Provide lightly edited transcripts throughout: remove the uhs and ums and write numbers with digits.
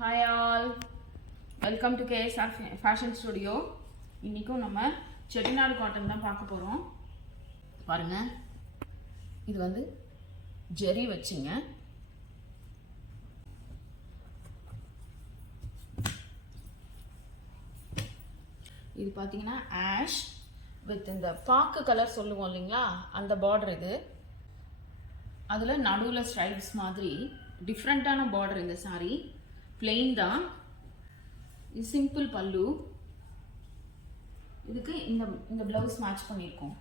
Hi all, welcome to KSR Fashion Studio. இன்னைக்கும் நம்ம Chettinad cotton தான் பார்க்க போறோம். பாருங்க, இது வந்து ஜெரி வச்சுங்க. இது பார்த்தீங்கன்னா ஆஷ் வித் இந்த பாக்கு கலர் சொல்லுவோம் இல்லைங்களா, அந்த பார்டர் இது. அதில் நடுவில் ஸ்ட்ரைப்ஸ் மாதிரி டிஃப்ரெண்ட்டான பார்டர் இந்த சாரீ. பிளெயின் தான், இது சிம்பிள் பல்லு. இதுக்கு இந்த பிளவுஸ் மேட்ச் பண்ணியிருக்கோம்.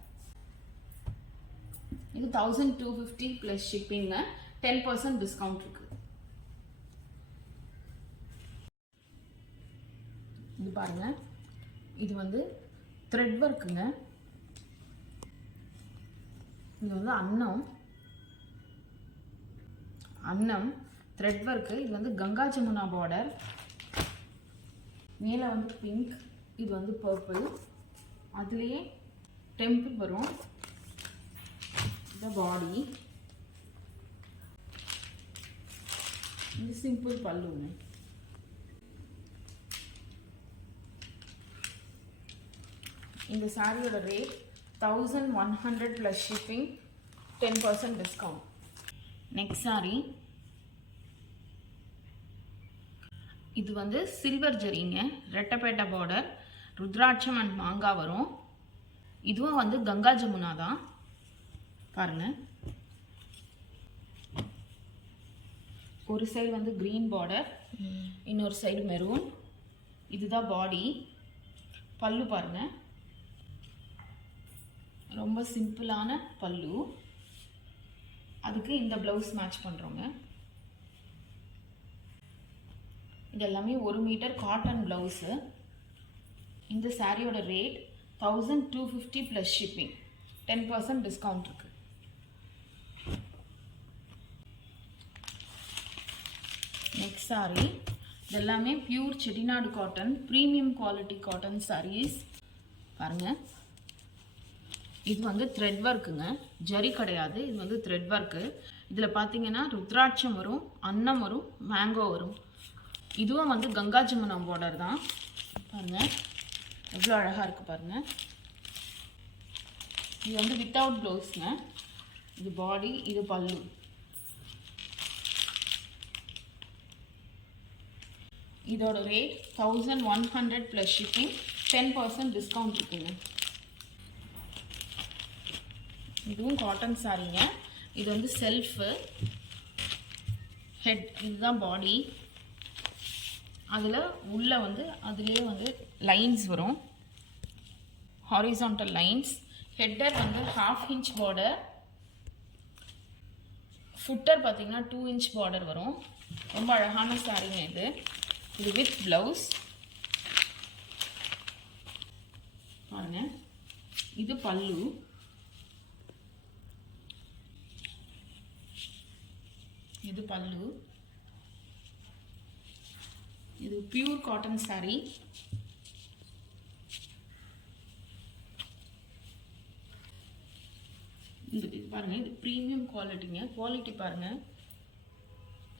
இது 1250 ப்ளஸ் ஷிப்பிங்க, 10% டிஸ்கவுண்ட் இருக்கு. இது பாருங்க, இது வந்து த்ரெட் ஒர்க்குங்க. இது வந்து அன்னம் த்ரெட் ஒர்க்கு. இது வந்து கங்கா ஜமுனா பார்டர். மேலே வந்து பிங்க், இது வந்து பர்பிள், அதுலேயே டெம்பிள் வரும். இந்த பாடி, இது சிம்பிள் பல்லுங்க. இந்த சாரியோட rate 1100 plus shipping, 10% discount. Next sari, இது வந்து சில்வர் ஜெரிங்க, ரெட்டப்பேட்டை பார்டர், ருத்ராட்சம் அண்ட் மாங்காய் வரும். இதுவும் வந்து கங்கா ஜமுனா தான். பாருங்க, ஒரு சைடு வந்து கிரீன் பார்டர், இன்னொரு சைடு மெரூன். இதுதான் பாடி. பல்லு பாருங்க, ரொம்ப சிம்பிளான பல்லு. அதுக்கு இந்த பிளவுஸ் மேட்ச் பண்ணுறோங்க. இது எல்லாமே 1 மீட்டர் காட்டன் பிளவுஸு. இந்த சாரியோட ரேட் 1250 ப்ளஸ் ஷிப்பிங், 10% டிஸ்கவுண்ட் இருக்கு. நெக்ஸ்ட் சாரி, இது எல்லாமே pure Chettinad cotton, premium quality cotton saris. பாருங்க, இது வந்து த்ரெட் ஒர்க்குங்க, ஜரி கிடையாது. இது வந்து த்ரெட் ஒர்க்கு. இதில் பார்த்தீங்கன்னா ருத்ராட்சம் வரும், அன்னம் வரும், மேங்கோ வரும். இதுவும் வந்து கங்கா ஜமுனா பார்டர் தான். பாருங்க, எவ்வளோ அழகாக இருக்குது பாருங்க. இது வந்து வித்தவுட் ப்ளவுஸ்ங்க. இது பாடி, இது பல்லு. இதோட ரேட் 1100 ப்ளஸ் ஷிப்பிங், 10% டிஸ்கவுண்ட் இருக்குங்க. இதுவும் காட்டன் சாரீங்க. இது வந்து செல்ஃபு ஹெட், இதுதான் பாடி. அதில் உள்ள வந்து அதுலேயே வந்து லைன்ஸ் வரும், ஹாரிசான்டல் லைன்ஸ். ஹெட்டர் வந்து 1/2 இன்ச் பார்டர். ஃபுட்டர் பார்த்தீங்கன்னா 2 இன்ச் பார்டர் வரும். ரொம்ப அழகான சாரீங்க இது. இது வித் ப்ளவுஸ். பாருங்க, இது பல்லு. இது பல்லு. இது பியூர் காட்டன் சாரி. இது பாருங்க, இது ப்ரீமியம் குவாலிட்டிங்க. குவாலிட்டி பாருங்க.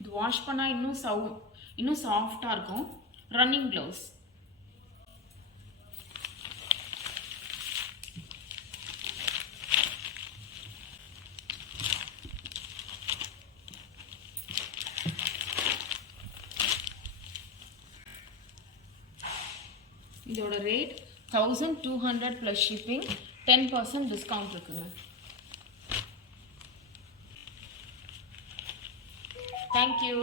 இது வாஷ் பண்ணா இன்னும் சாஃப்டா இருக்கும். Running gloves. இதோட ரேட் 1200 ப்ளஸ் ஷிப்பிங், 10% டிஸ்கவுண்ட் இருக்குங்க. தேங்க்யூ.